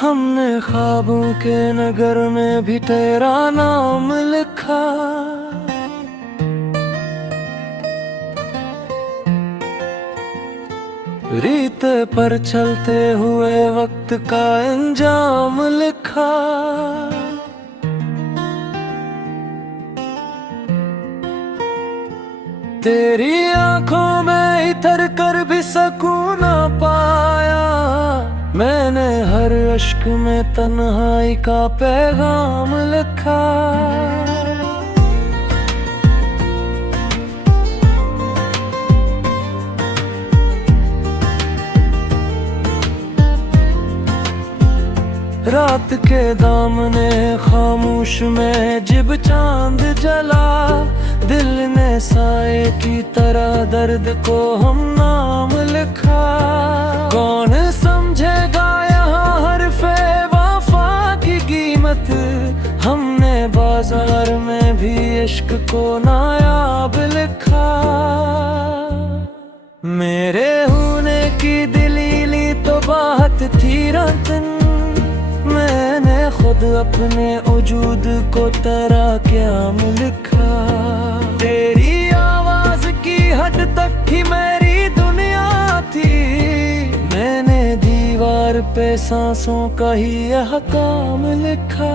हमने ख्वाबों के नगर में भी तेरा नाम लिखा। रीत पर चलते हुए वक्त का अंजाम लिखा। तेरी आंखों में इतर कर भी सकून ना पाया। मैंने हर अश्क में तन्हाई का पैगाम लिखा। रात के दामने खामोश में जिब चांद जला। दिल ने साए की तरह दर्द को हम नाम लिखा। कौन समझेगा यहाँ हरफ़े वफा की कीमत। हमने बाजार में भी इश्क को नायाब लिखा। मेरे होने की दलीली तो बात थी रतन। मैंने खुद अपने वजूद को तेरा क्या लिखा। तेरी आवाज की हद तक ही मेरी दुनिया थी। मैंने दीवार पे सांसों का ही यह काम लिखा।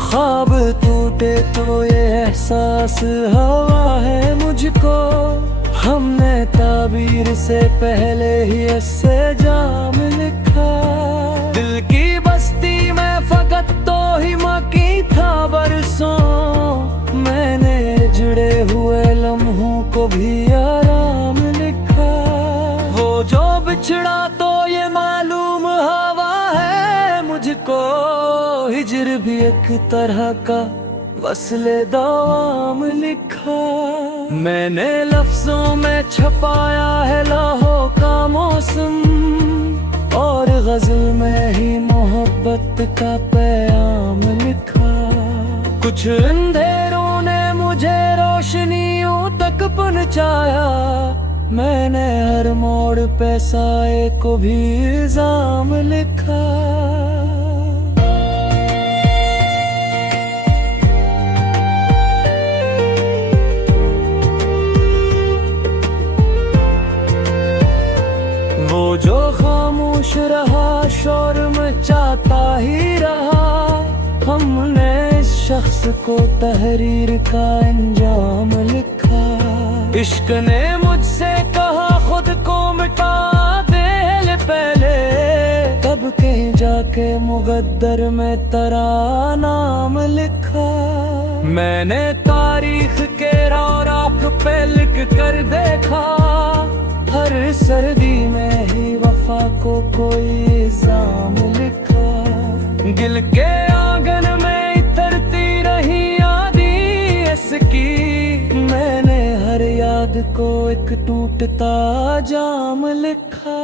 ख्वाब टूटे तो ये एहसास हवा है मुझको। हमने ताबीर से पहले ही इससे जाम लिखा। दिल की बस्ती में फकत तो ही मकी था बरसों। मैंने जुड़े हुए लम्हों को भी आराम लिखा। वो जो बिछड़ा तो ये मालूम हवा है मुझको। हिजर भी एक तरह का वस्ले दाम लिखा। मैंने लफ्जों में छपाया है लौहों का मौसम। और गजल में ही मोहब्बत का पैगाम लिखा। कुछ अंधेरों ने मुझे रोशनियों तक पहुंचाया। मैंने हर मोड़ पे साए को भी इल्जाम लिखा। वो जो खामोश रहा शोर मचाता ही रहा। हमने इस शख्स को तहरीर का अंजाम लिखा। इश्क ने मुझसे कहा खुद को मिटा दे पहले। तब कहीं जाके मुकद्दर में तेरा नाम लिखा। मैंने तारीख के राख पे लिख कर देखा। हर सर्दी में ही वफा को कोई इल्जाम लिखा। दिल के आंगन में इतरती रही यादें इसकी। मैंने हर याद को एक टूटता जाम लिखा।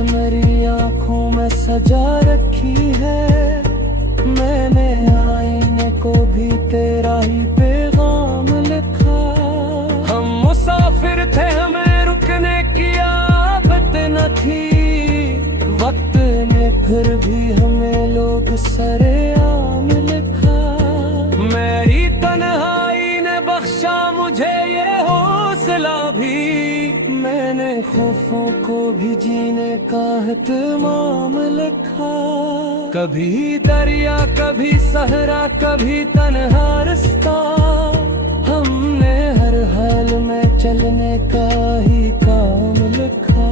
मेरी आँखों में सजा रखी है। मैंने आईने को भी तेरा ही पैगाम लिखा। हम मुसाफिर थे हमें रुकने की आदत न थी। वक्त ने फिर भी हमें लोग सरेआम लिखा। मेरी तन्हाई ने बख्शा मुझे ये हौसला भी। मैंने खौफों को भी जीने का एहतमाम लिखा। कभी दरिया कभी सहरा कभी तन्हा रास्ता। हमने हर हाल में चलने का ही काम लिखा।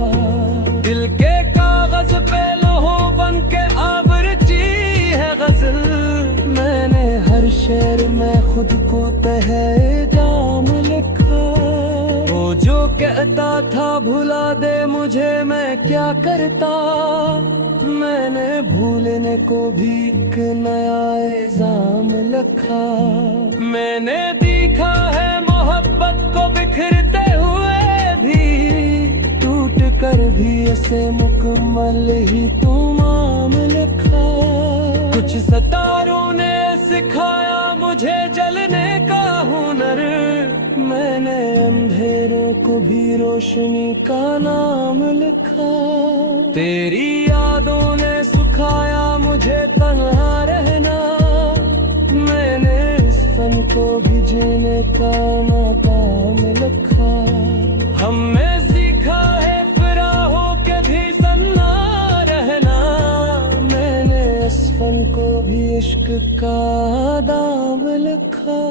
दिल के कागज पे लोहो बन के अब रची है गजल। मैंने हर शेर में खुद को तहे जाम लिखा। वो जो कहता था भुला दे मुझे, मैं क्या करता। मैंने भूलने को भी एक नया इल्जाम लिखा। मैंने देखा है मोहब्बत को बिखरते हुए भी, टूट कर भी ऐसे मुकम्मल ही तुमाम लिखा। कुछ सितारों ने सिखाया मुझे जलने का हुनर, मैंने अंधेरों को भी रोशनी का नाम लिखा। तेरी यादों ने सिखाया मुझे तन्हा रहना, मैंने इस फन को भी जीने का नाकाम लिखा। हमने सीखा है फिरा हो के भी सन्ना रहना, मैंने इस फन को भी इश्क का दाम लिखा।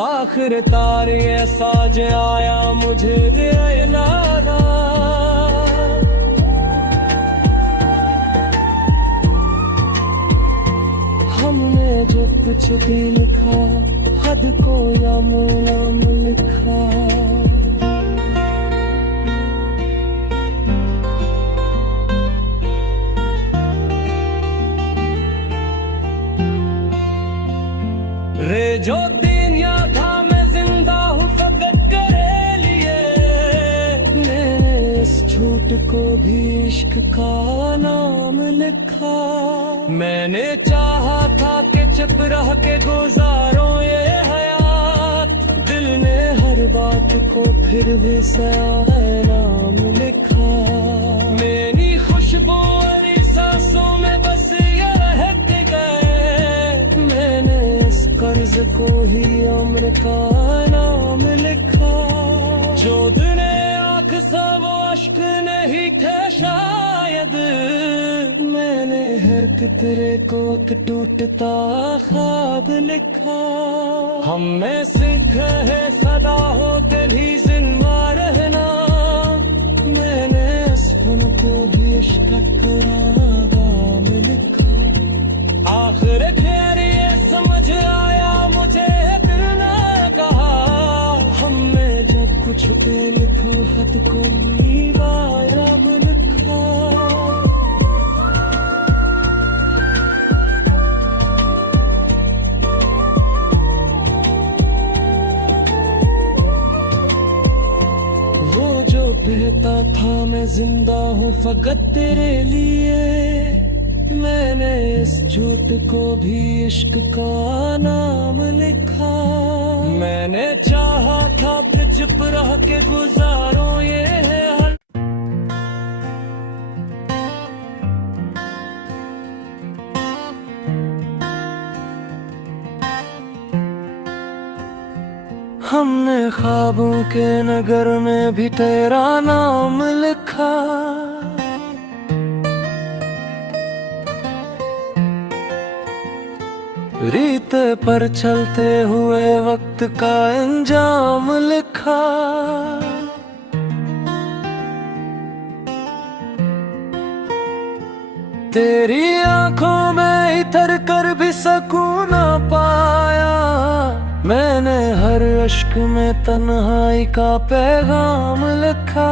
आखिर तार ये साज आया मुझे दे लाला, हमने जो कुछ भी लिखा हद को या मुलाम लिखा। रे जो दिन याद था मैं जिंदा हूँ फकत तेरे लिए, मैंने इस झूठ को भी इश्क का नाम लिखा। मैंने चाहा था कि चुप रह के गुजारो ये हयात, दिल ने हर बात को फिर भी सया नाम लिखा। मेरी खुशबू वाली सांसों में बस ये रहते गए, मैंने इस कर्ज को ही उम्र का नाम लिखा। जो दिने आँख सा वो अश्क नहीं थे शायद, मैंने हर कितरे को एक टूटता ख्वाब लिखा। हम में सिख है सदा हो दिल ही जिंदा रहना, मैंने इस फन को भी इश्क का नाम लिखा। आखिर खैर ये समझ आया मुझे दिल ना कहा, हमने जब कुछ पे लिखो खत को नीवायाब लिखा। वो जो कहता था मैं जिंदा हूँ फकत तेरे लिए, मैंने इस झूठ को भी इश्क का नाम लिखा। मैंने चाहा था कि चुप रह के गुजारो ये हर हमने ख्वाबों के नगर में भी तेरा नाम लिखा। रीत पर चलते हुए वक्त का अंजाम लिखा। तेरी आंखों में इतर कर भी सकून ना पाया, मैंने हर अश्क में तन्हाई का पैगाम लिखा।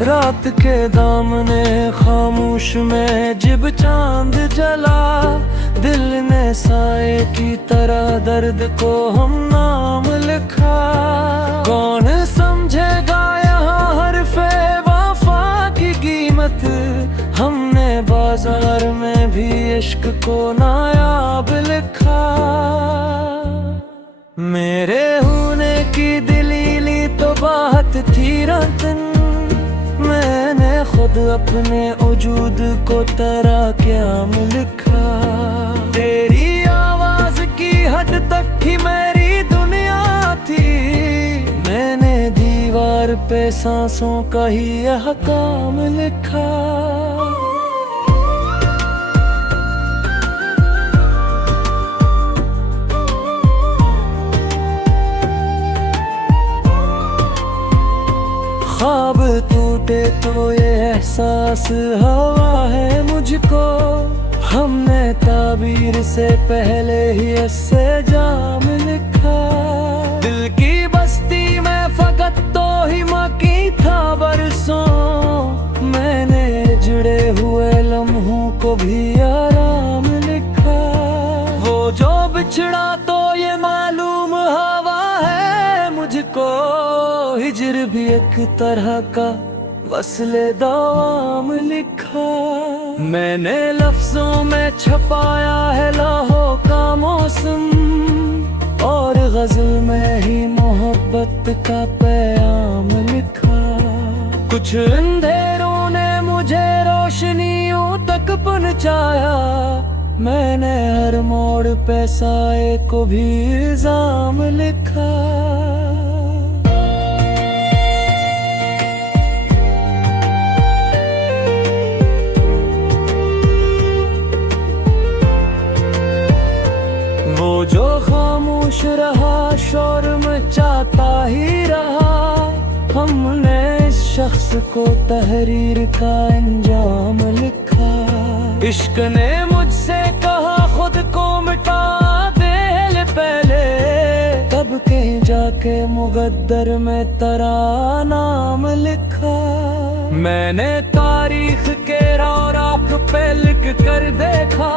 रात के दामने खामोश में जब चांद जला, दिल ने साए की तरह दर्द को हम नाम लिखा। कौन समझेगा यहाँ हरफे वफा की कीमत, हमने बाजार में भी इश्क को नायाब लिखा। मेरे होने की दलीली तो बात थी रतन, मैंने खुद अपने वजूद को तेरा क्या लिखा। तेरी आवाज की हद तक ही मेरी दुनिया थी, मैंने दीवार पे सांसों का ही यह काम लिखा। ख्वाब टूटे तो ये सांस हवा है मुझको, हमने ताबीर से पहले ही इससे जाम लिखा। दिल की बस्ती में फकत तो ही मकी था बरसों, मैंने जुड़े हुए लम्हों को भी आराम लिखा। वो जो बिछड़ा तो ये मालूम हवा है मुझको, हिजर भी एक तरह का वस्ले दाम लिखा। मैंने लफ्जों में छपाया है लौहों का मौसम, और गजल में ही मोहब्बत का पैगाम लिखा। कुछ अंधेरों ने मुझे रोशनियों तक पहुंचाया, मैंने हर मोड़ पे साए को भी इल्जाम लिखा। वो जो खामोश रहा शोर मचाता ही रहा, हमने इस शख्स को तहरीर का अंजाम लिखा। इश्क ने मुझसे कहा खुद को मिटा दे पहले, तब कहीं जाके मुकद्दर में तेरा नाम लिखा। मैंने तारीख के रौराक पे लिख कर देखा,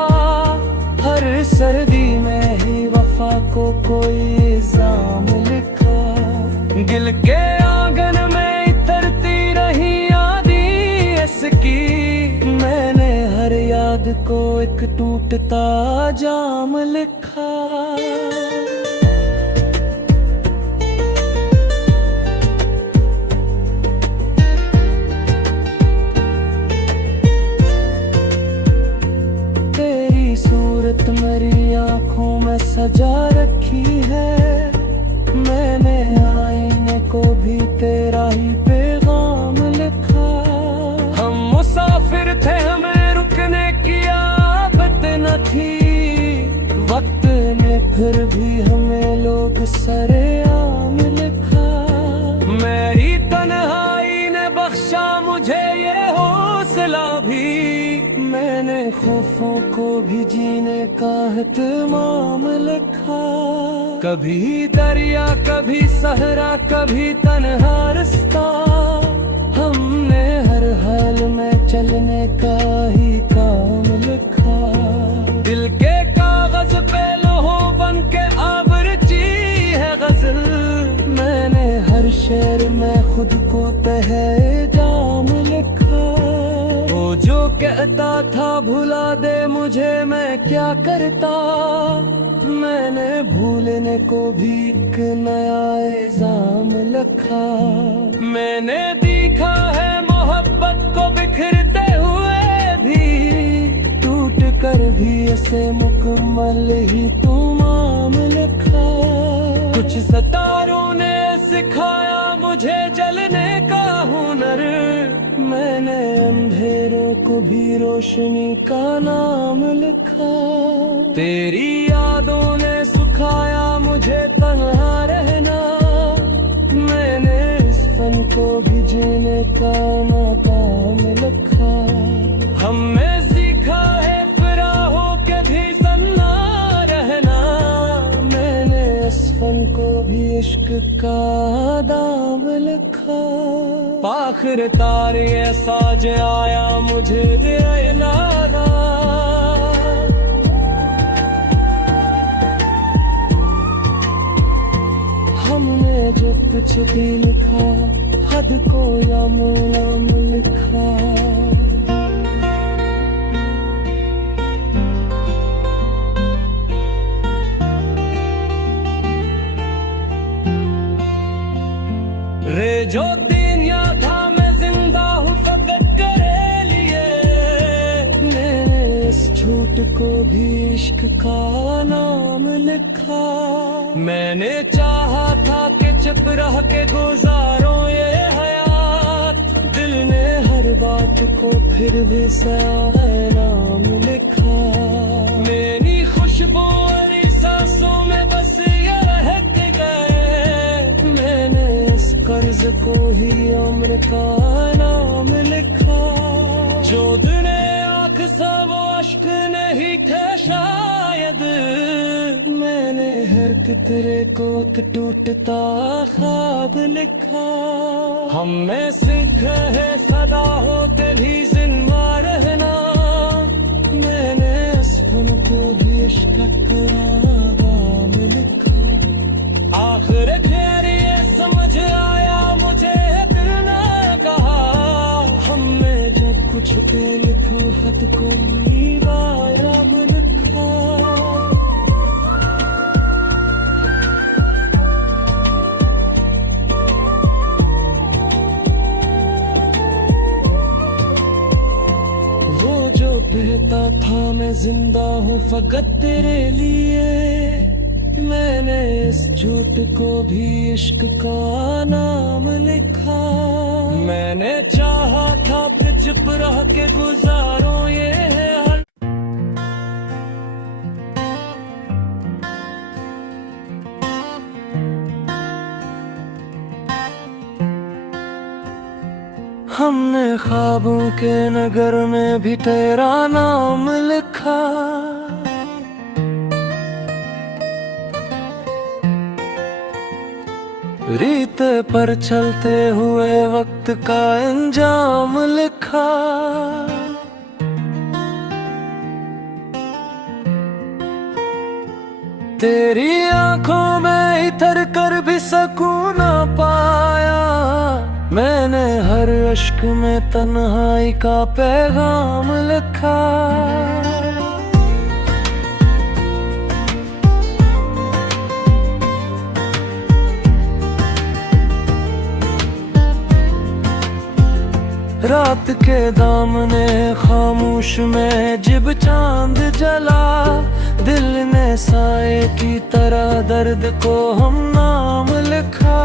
हर सर्दी में ही वफा को कोई इल्जाम लिखा। दिल के आंगन में इतरती रही यादी इसकी, मैंने हर याद को एक टूटता जाम लिखा। सूरत मेरी आँखों में सजा रखी है, मैंने आईने को भी तेरा ही पैगाम लिखा। हम मुसाफिर थे हमें रुकने की आदत न थी, वक्त ने फिर भी हमें लोग सरेआम लिखा। मेरी तन्हाई ने बख्शा मुझे ये हौसला भी, मैंने खौफों को भी जीने का एहतमाम लिखा। कभी दरिया कभी सहरा कभी तन्हा रास्ता, हमने हर हाल में चलने का ही काम लिखा। दिल के कागज पे लोहों बन के आबरची है गजल, मैंने हर शेर में खुद को तहे जाम लिखा। वो जो कहता था भुला दे मुझे मैं क्या करता, मैंने भूलने को भी एक नया इल्जाम लिखा। मैंने देखा है मोहब्बत को बिखरते हुए भी, टूट कर भी ऐसे मुकम्मल ही तमाम लिखा। कुछ सितारों ने सिखाया मुझे जलने का हुनर, मैंने अंधेरों को भी रोशनी का नाम लिखा। तेरी यादों ने सिखाया मुझे तन्हा रहना, मैंने इस फन को भी जीने का नाकाम लिखा। हमने सीखा है फिरा हो के भी सन्ना रहना, मैंने इस फन को भी इश्क का दाम लिखा। आखिर तारे साज आया मुझे नारा, हमने जो कुछ भी लिखा हद को या मुलाम लिखा। रे जो दिन याद था मैं जिंदा हूँ फकत तेरे लिए, मैंने इस झूठ को भी इश्क का नाम लिखा। मैंने चाहा था कि चुप रह के गुजारो ये हयात, दिल ने हर बात को फिर भी सया नाम लिखा। मेरी खुशबू और सांसों में बस ये रहते गए, मैंने कर्ज को ही उम्र का नाम लिखा। जो दिन आँख सब अश्क नहीं थे शायद, मैंने हर कितरे को एक टूटता ख्वाब लिखा। हम में सीख है सदा हो दिल ही जिंदा रहना, मैंने इस फन को भी इश्क का गाम लिखा। आखिर खैर ये समझ आया मुझे दिल ने कहा, हमने जब कुछ पे लिखो खत को नीवायाब लिखा। वो जो कहता था मैं जिंदा हूँ फकत तेरे लिए, मैंने इस झूठ को भी इश्क का नाम लिखा। मैंने चाहा था कि चुप रह के गुजारो ये हर हमने ख्वाबों के नगर में भी तेरा नाम लिखा। रीत पर चलते हुए वक्त का अंजाम लिखा। तेरी आंखों में इतर कर भी सकून ना पाया, मैंने हर अश्क में तन्हाई का पैगाम लिखा। रात के दामने खामोश में जब चांद जला, दिल ने साए की तरह दर्द को हम नाम लिखा।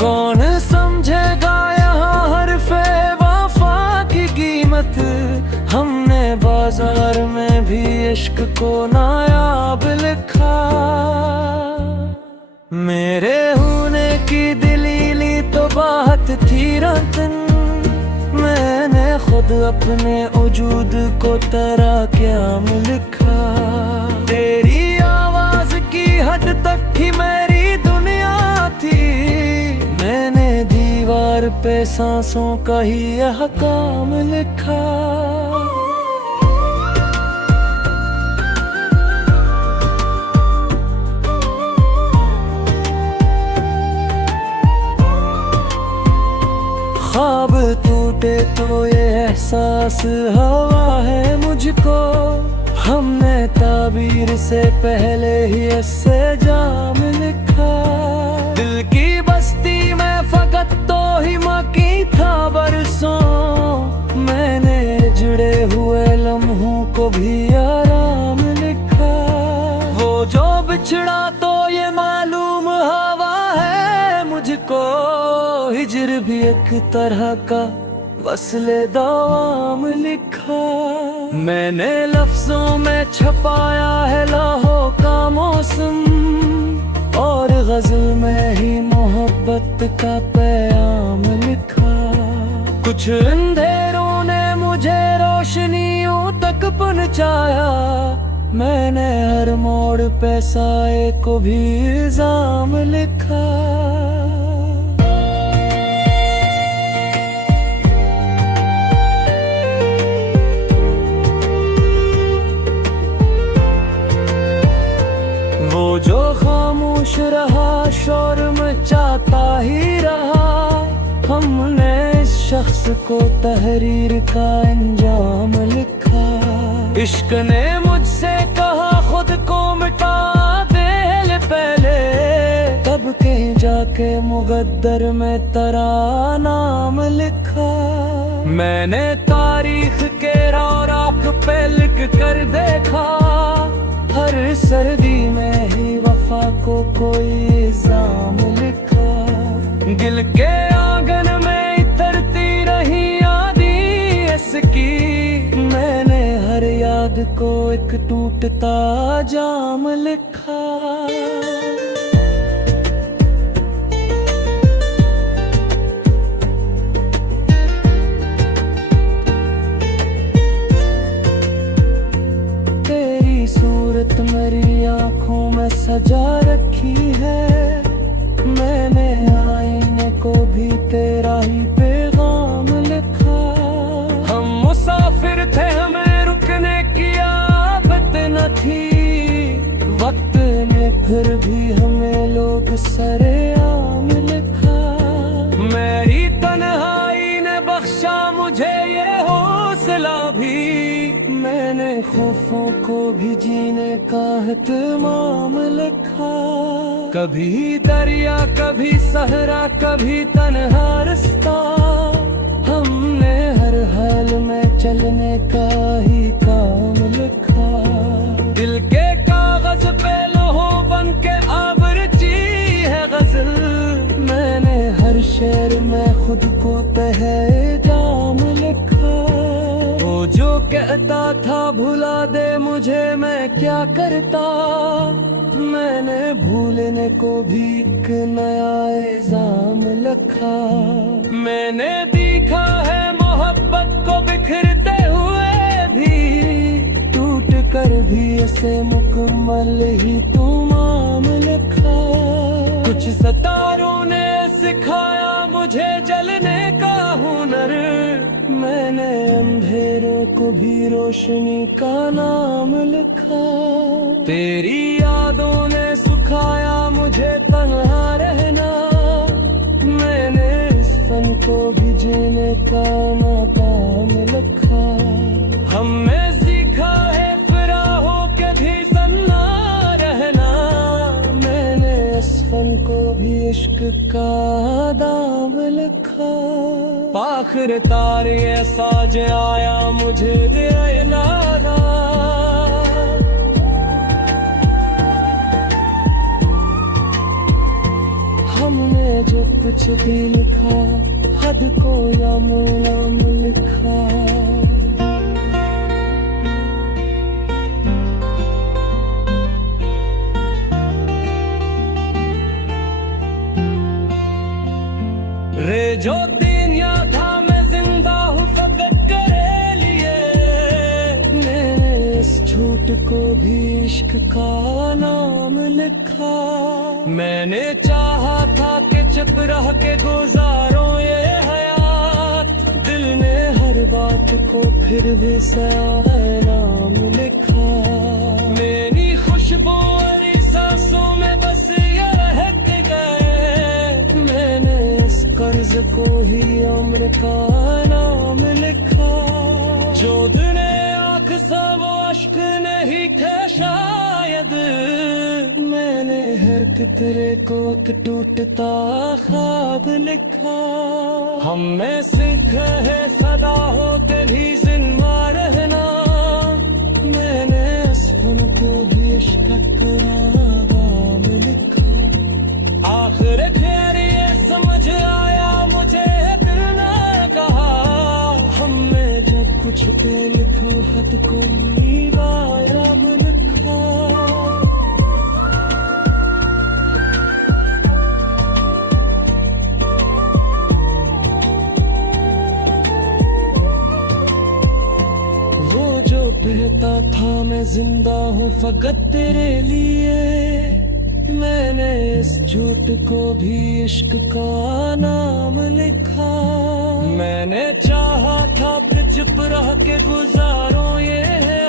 कौन समझेगा यहाँ हरफ़े वफा की कीमत, हमने बाजार में भी इश्क को नायाब लिखा। मेरे होने की दलीली तो बात थी रतन, मैंने खुद अपने वजूद को तेरा क्या लिखा। तेरी आवाज की हद तक ही मेरी दुनिया थी, मैंने दीवार पे सांसों का ही अहकाम लिखा। ख्वाब टूटे तो ये एहसास हवा है मुझको, हमने ताबीर से पहले ही इससे जाम लिखा। दिल की बस्ती में फकत तो ही मकी था बरसों, मैंने जुड़े हुए लम्हों को भी आराम लिखा। वो जो बिछड़ा तो ये मालूम हवा है मुझको, हिजर भी एक तरह का वस्ले दाम लिखा। मैंने लफ्जों में छपाया है लौहों का मौसम, और गजल में ही मोहब्बत का पैगाम लिखा। कुछ अंधेरों ने मुझे रोशनियों तक पहुंचाया, मैंने हर मोड़ पे साए को भी इल्जाम लिखा। वो जो खामोश रहा शोर मचाता ही रहा, हमने इस शख्स को तहरीर का अंजाम लिखा। इश्क ने मुझसे कहा खुद को मिटा दे पहले, तब कहीं जाके मुकद्दर में तेरा नाम लिखा। मैंने तारीख के राख पे लिख कर देखा, हर सर्दी में ही वफा को कोई इल्जाम लिखा। दिल के आंगन में इतरती रही यादी इसकी, मैंने हर याद को एक टूटता जाम लिखा। मोहब्बत मेरी आंखों में सजा रखी है। मैंने आईने को भी तेरा ही पैगाम लिखा। हम मुसाफिर थे, हमें रुकने की आदत न थी। वक्त ने फिर भी हमें लोग सरेआम लिखा। मेरी तन्हाई ने बख्शा मुझे ये हौसला भी। मैंने खौफों को भी जीने का एहतमाम लिखा। कभी दरिया, कभी सहरा, कभी तन्हा रास्ता। हमने हर हाल में चलने का ही काम लिखा। दिल के कागज पे लोहो बन के आवरची है गजल। मैंने हर शेर में खुद को तहे जाम लिखा। वो जो कहता था भुला दे मुझे, मैं क्या करता। मैंने भूलने को भी एक नया इल्जाम लिखा। मैंने देखा है मोहब्बत को बिखरते हुए भी। टूट कर भी इसे मुकम्मल ही तमाम लिखा। कुछ सितारों ने सिखाया मुझे जलने का हुनर। मैंने अंधेरों को भी रोशनी का नाम लिखा। तेरी यादों ने सिखाया मुझे तन्हा रहना। मैंने इस फन को भी जीने का नाकाम लिखा। हमने सीखा है फिरा हो के भी सन्ना रहना। मैंने इस फन को भी इश्क का दाम लिखा। आखिर तार ये साज आया मुझे दे लाना। हमने जो कुछ भी लिखा, हद को या मुलाम लिखा। रे जो दिन याद था मैं जिंदा हूँ फकत तेरे लिए। मैंने इस झूठ को भी इश्क का नाम लिखा। मैंने चाहा था कि चुप रह के गुजारो ये हयात। दिल ने हर बात को फिर भी सही नाम लिखा। मेरी खुशबू और सांसों में बस ये रहत गए। मैंने इस कर्ज को ही उम्र का नाम लिखा। जो दिन आँख सा वो अश्क नहीं थे शायद। मैंने हर कितरे को एक टूटता ख्वाब लिखा। हम में सिख है सदा होते भी जिंदा रहना। मैंने इस फन को भी इश्क का नाम लिखा। आखिर खैर ये समझ आया मुझे दिल ना कहा। हमने जब कुछ पे लिखो हद को मीवायाब लिखा। वो जो कहता था मैं जिंदा हूँ फकत तेरे लिए। मैंने इस झूठ को भी इश्क का नाम लिखा। मैंने चाहा था कि चुप रह के गुजारो ये है